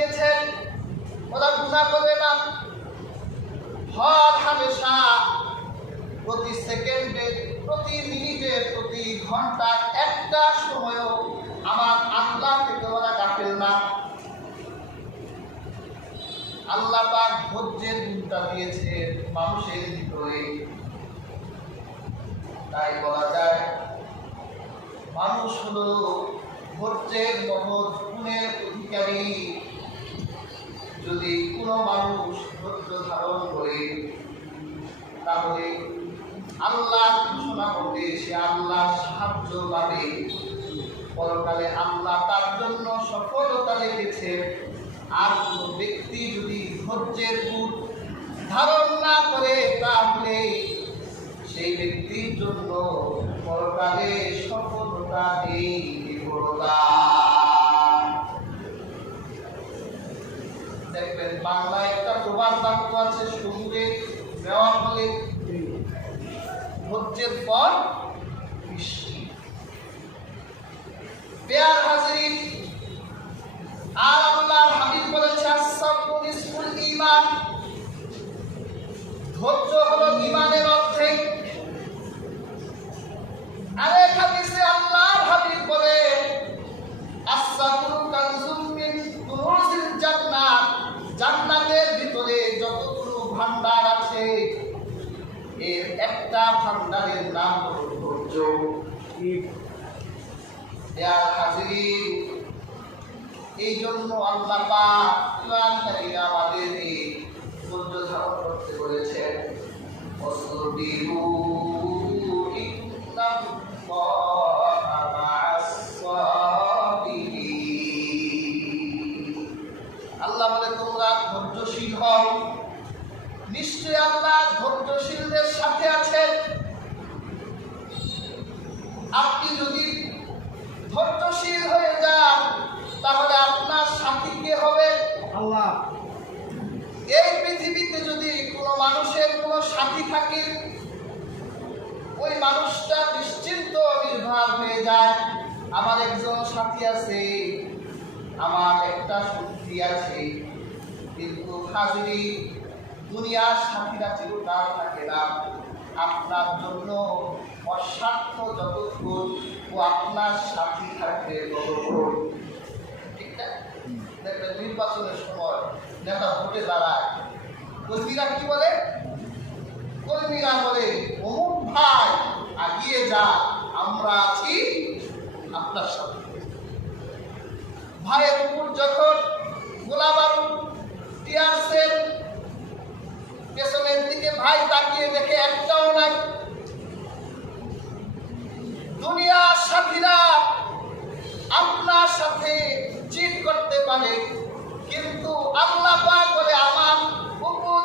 দিয়েছেন, ওরা গুনাহ করবে না। হর হামেশা প্রতি সেকেন্ডে, প্রতি মিনিটে, প্রতি ঘন্টা একটা সময়ও আমার আল্লাহ থেকে ওরা গাফেল না। আল্লাহ পাক ধৈর্যের গুণটা দিয়েছে মানুষের ভিতরে। তাই বলা যায় মানুষ হলো ধৈর্যের মহৎ গুণের অধিকারী। যদি কোনো মানুষ ধৈর্য ধারণ করে তাহলে আল্লাহ ঘোষণা করবে সে আল্লাহ সাহায্য পাবে, পরকালে আল্লাহ তার জন্য সফলতা রেখেছে। আর কোনো ব্যক্তি যদি ধৈর্যের গুণ ধারণ না করে তাহলে সেই ব্যক্তির জন্য পরকালে সফলতা নেই, বিফলতা। দেখবেন বাংলায় একটা প্রবাদ বাক্য আছে, সমুদ্রে দেওয়া ফলে ধৈর্যের পর বৃষ্টি। পেয়ার হাজির, আর আল্লাহর হাবিব বলেছে আস-সাবরু নিসফুল ঈমান, ধৈর্য হলো ঈমানের অর্ধেক। আরেক হাদিসে আল্লাহর হাবিব বলে আস-সাবরু কানজুম মিন কুনুজিল জান্নাত, জান্নাতের ভিতরে যতগুলো ভান্ডার আছে এর একটা ভান্ডারের নাম হলো ধৈর্য। এই জন্য আল্লাহ পাক কোরআন কারীমে আমাদের এই ধৈর্য ধারণ করতে বলেছেন। ওয়াসবিরু ইন্নাল্লাহা মা'আস সাবিরিন। আল্লাহ বলে তোমরা ধৈর্যশীল হও, নিশ্চয় আল্লাহ ধৈর্যশীলদের সাথে আছেন। আপনি যদি ধৈর্যশীল হয়ে যান তাহলে আপনার সাথী কে হবে? আল্লাহ। এই পৃথিবীতে যদি কোনো মানুষের কোনো সাথী থাকে ওই মানুষটা নিশ্চিন্ত নির্ভর হয়ে যায়, আমার একজন সাথী আছে, আমার একটা শক্তি আছে। কিন্তু হাজিরি দুনিয়ার সাথীরা চিরকাল থাকে না। আপনার জন্য অস্বার্থ যতক্ষণ ও আপনার সাথী থাকবে ততক্ষণ। ঠিক না? দেখবেন নির্বাচনের সময় নেতা ভোটে দাঁড়ায়, কর্মীরা কি বলে? কর্মীরা বলে অমুক ভাই আগিয়ে যা, আমরা আছি আপনার সাথে। ভাইয়ের উপর যখন গোলা বারুদ টিয়ার সেল, পেছনের দিকে ভাই তাকিয়ে দেখে একটাও নাই। দুনিয়ার সাথীরা আপনার সাথে চিট করতে পারে, কিন্তু আল্লাহ পাক বলে আমার উপর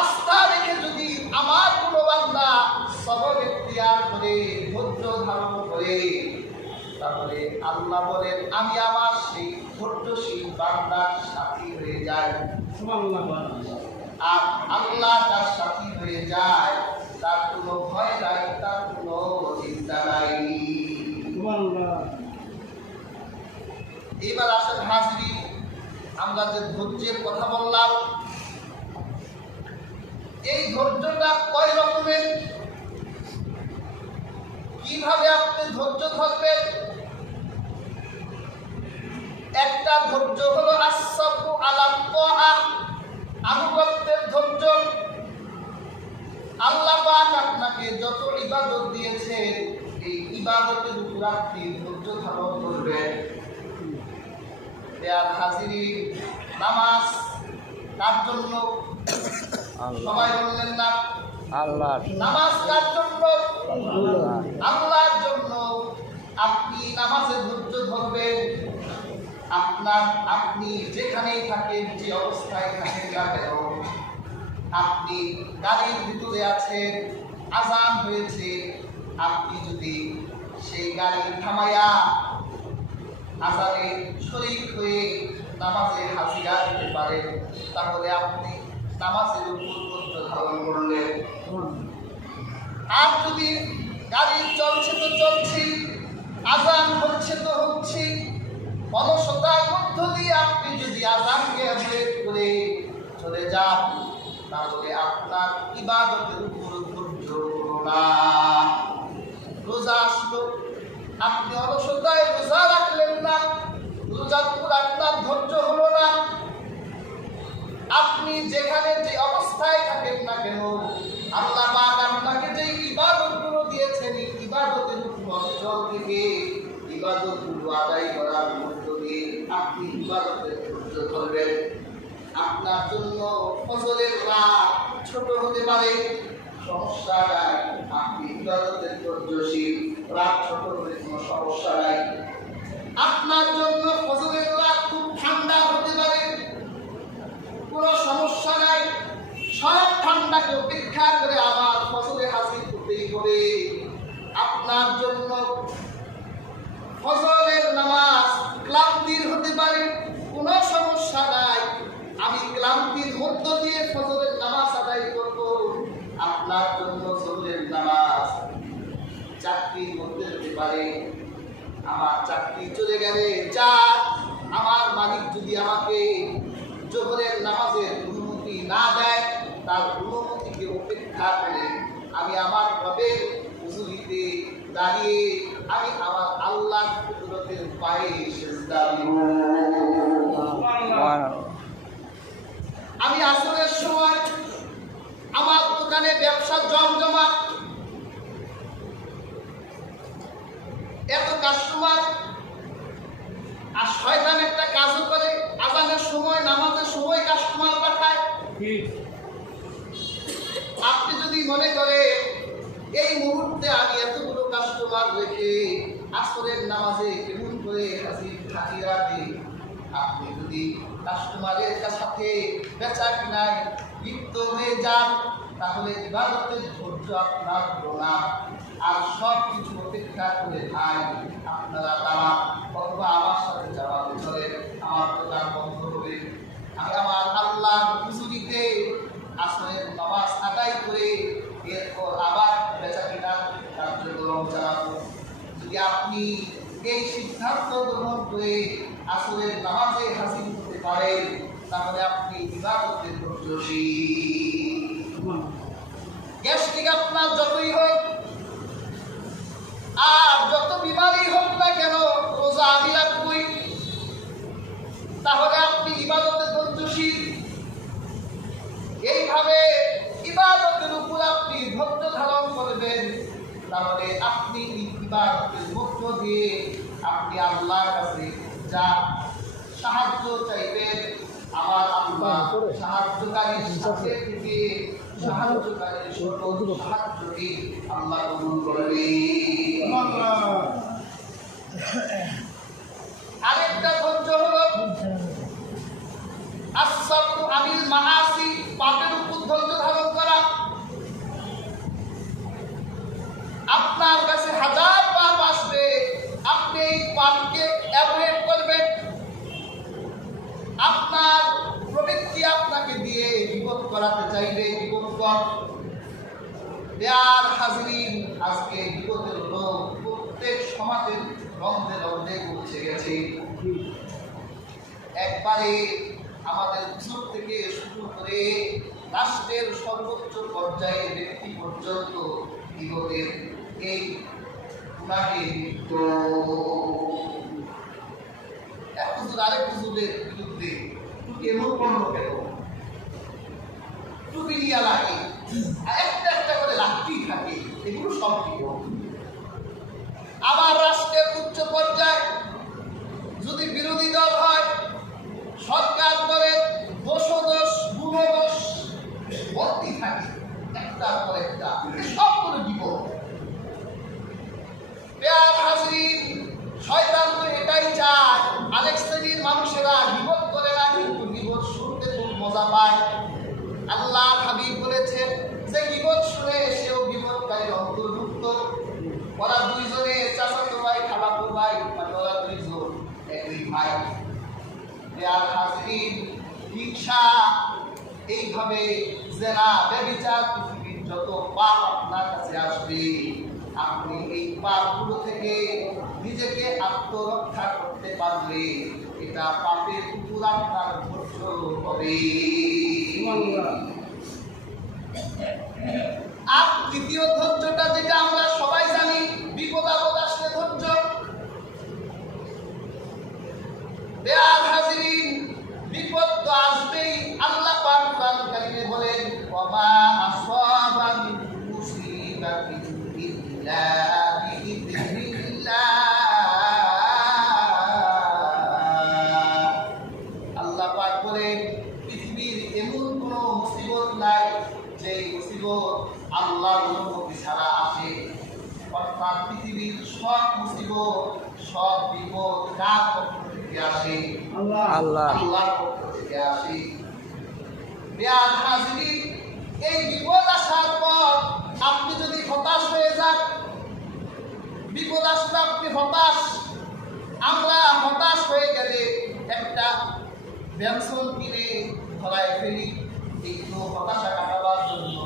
আস্থা রেখে যদি আমার কোনো বান্দা সবর ইখতিয়ার করে ধৈর্য ধারণ করে তাহলে আল্লাহ বলেন আমি আমার সেই ধৈর্যশীল বান্দার সাথী হয়ে যাই। আর আল্লাহ তার সাথী হয়ে যায়, তার কোনো ভয় নাই, তার কোনো চিন্তা নাই। এবার আসেন হাজিরি, আমরা যে ধৈর্যের কথা বললাম, এই ধৈর্যটা কয় রকমের, কিভাবে আপনি ধৈর্য ধরবেন? একটা ধৈর্য হলো আস-সাবরু আলা তাআহ, আনুগত্যের ধৈর্য। আল্লাহ পাক আপনাকে যত ইবাদত দিয়েছেন এই ইবাদতের উপর আপনি ধৈর্য ধারণ করবেন। হাজিরি, নামাজ কার জন্য? সবাই বললেন না? আল্লাহ। নামাজ কার জন্য? আল্লাহর জন্য। আপনি নামাজে ধৈর্য ধরবেন। আপনি যেখানেই থাকেন, যে অবস্থায় থাকেন না কেন, আপনি গাড়ির ভিতরে আছেন, আজান হয়েছে, আপনি যদি সেই গাড়ি থামাইয়া আজানে শরীক হয়ে নামাজে হাজিরা দিতে পারেন তাহলে আপনি নামাজের উপর ধৈর্য ধারণ করলেন। আর যদি গাড়ি চলছে তো চলছি, আজান হচ্ছে তো হচ্ছে, অলসতার মধ্য দিয়ে আপনি যদি আযানকে অ্যাভয়েড করে চলে যান, তাহলে আপনার ইবাদতের উপর ধৈর্য হলো না। রোজা আসলো, আপনি অলসতায় রোজা রাখলেন না, রোজার উপর আপনার ধৈর্য হলো না। আপনি যেখানে যে অবস্থায় থাকেন না কেন, আল্লাহ পাক আপনাকে যে ইবাদতগুলো দিয়েছেন, ইবাদতের অঞ্চল থেকে ইবাদতগুলো আদায় করার মধ্য দিয়ে আপনি ইবাদতের ধৈর্য ধরবেন। আপনার জন্য ফজরের রাত ছোট হতে পারে, সমস্যা নাই, আপনি ইবাদতের ধৈর্যশীল, রাত ছোট হলে কোনো সমস্যা নাই। আপনার জন্য ফজরের রাত খুব ঠান্ডা হতে পারে, কোনো সমস্যা নাই, সব ঠান্ডাকে উপেক্ষা করে আমার ফজরে হাজির করতেই হবে। আপনার জন্য ফজরের নামাজ ক্লান্তির হতে পারে, কোনো সমস্যা নাই, আমি ক্লান্তির মধ্য দিয়ে ফজরের নামাজ আদায় করব। আপনার জন্য ফজরের নামাজ চাকরির মধ্যে হতে পারে, আমার চাকরি চলে গেলে যা আমার মালিক যদি আমাকে জোহরের নামাজের অনুমতি না দেয়, তার অনুমতিকে উপেক্ষা করে আমি আমার রবের হুজুরিতে দাঁড়িয়ে আমি আমার আল্লাহর কুদরতের পায়ে সিজদা দিব। আমি আসরের সময় আমার দোকানে ব্যবসা জমজমাট, এত কাস্টমার, আর শয়তান একটা কাজও করে, আযানের সময় নামাজের সময় কাস্টমার পাঠায়। আপনি যদি মনে করে এই মুহূর্তে আমি এতগুলো কাস্টমার রেখে আসরের নামাজে কেমন করে হাজির থাকি রাখি, আপনি যদি কাস্টমারের সাথে বেচা কিনায় লিপ্ত হয়ে যান, তাহলে ইবাদতের ধৈর্য আপনার হলো না। আর সব কিছু অপেক্ষা করে ভাই আপনারা তারা অথবা আমার সাথে যাওয়া চলে, আমার দোকান বন্ধ হবে, আমি আমার আল্লাহর হুজুরিতে আসরের নামাজ আদায় করে এরপর আবার বেচা কিনার কার্যক্রম চালাবো। যদি আপনি এই সিদ্ধান্ত গ্রহণ করে আসরের নামাজে হাজির হতে পারেন, তাহলে আপনি ইবাদতের ধৈর্যশীল। গ্যাস্ট্রিক আপনার যতই হোক আর যত বিমারি হোক না কেন, রোজা আমি রাখবই, তাহলে আপনি ইবাদতের ধৈর্যশীল। এইভাবে ইবাদতের উপর আপনি ধৈর্য ধারণ করবেন, তাহলে আপনি ইবাদতের মধ্য দিয়ে আপনি আল্লাহর কাছে যা সাহায্য চাইবেন, আমার আল্লাহ সাহায্যকারী সাথে থেকে সাহায্যকারী সাহায্যকে আল্লাহ কবুল করবেন। আরেকটা ধৈর্য হলো আসসাবরু আনিল মাআসি, পাপের উপর ধৈর্য ধারণ করা। আপনার কাছে হাজার পাপ আসবে, আপনি এই পাপকে অ্যাভয়েড করবেন। আপনার প্রবৃত্তি আপনাকে দিয়ে বিপদ করাতে চাইবে, বিপদ কর। দেয়ার হাজরিন, আজকে বিপদের লোক প্রত্যেক সমাজের রন্ধে রন্ধে পৌঁছে গেছে। একবারে আমাদের হুজুর থেকে শুরু করে রাষ্ট্রের সর্বোচ্চ পর্যায়ে ব্যক্তি পর্যন্ত বিপদের এই গুণাকে এক হুজুর আরেক হুজুরের বিরুদ্ধে কেমন করল কেন, টুপি দিয়া লাগে, একটা একটা করে লাগতেই থাকে, এগুলো সব বিপদ। আবার রাষ্ট্রের উচ্চ পর্যায়ে যদি বিরোধী দল হয়, সরকার করে দোষ গুণদোষ ভর্তি থাকে, একটার পর একটা, সবগুলো বিপদ। পেয়ার হাজরিন, শয়তান তো এটাই চায়, আরেক শ্রেণীর মানুষেরা বিপদ করে না, কিন্তু বিপদ শুনতে খুব মজা পায়। আল্লাহ হাবিব বলেছেন যে বিপদ শুনে সেও বিপদকারী অন্তর্ভুক্ত। ওরা দুইজনে চাচাতো ভাই, খালাতো ভাই, মানে ওরা দুইজন একই ভাই। পেয়ার হাজরিন, হিংসা, এইভাবে জেনা, ব্যভিচার, পৃথিবীর যত পাপ আপনার কাছে আসবে, আপনি এই পাপগুলো থেকে নিজেকে আত্মরক্ষা করতে পারলে এটা পাপের উপর আপনার ধৈর্য হবে। আর তৃতীয় ধৈর্যটা যেটা আমরা সবাই জানি, বিপদ আপদ আসলে ধৈর্য। বেয়ার হাজিরিন, বিপদ তো আসবেই। আল্লাহ পাক কোরআন কারিমে বলেন, ওয়া আসাবা মিন মুসিবাতিন ইল্লা বিইذনিল্লাহ। আল্লাহ পাক বলেন, পৃথিবীর এমন কোনো মুসিবত নাই যে মুসিবত আল্লাহর অনুমতি ছাড়া আসে। অর্থাৎ পৃথিবীর সব মুসিবত, সব বিপদ কার পক্ষ থেকে আসে? আল্লাহর পক্ষ থেকে আসে। বেয়ার হাজিরিন, এই বিপদ আসার পর আপনি যদি হতাশ হয়ে যান, বিপদ আসলে আপনি হতাশ, আমরা হতাশ হয়ে গেলে একটা ব্যঞ্জন কিনে ধরায় ফেলি একটু হতাশা কাটাবার জন্য।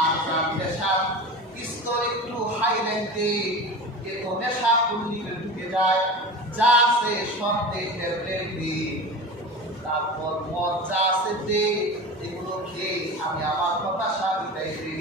আর তার নেশার স্তর একটু হাই রেখে এরকম নেশা পল্লীতে ঢুকে যায়, যা আছে সব ট্যাবলেট দিয়ে, তারপর মদ যা আছে এগুলো খেয়ে আমি আমার হতাশা মিটাই দিই।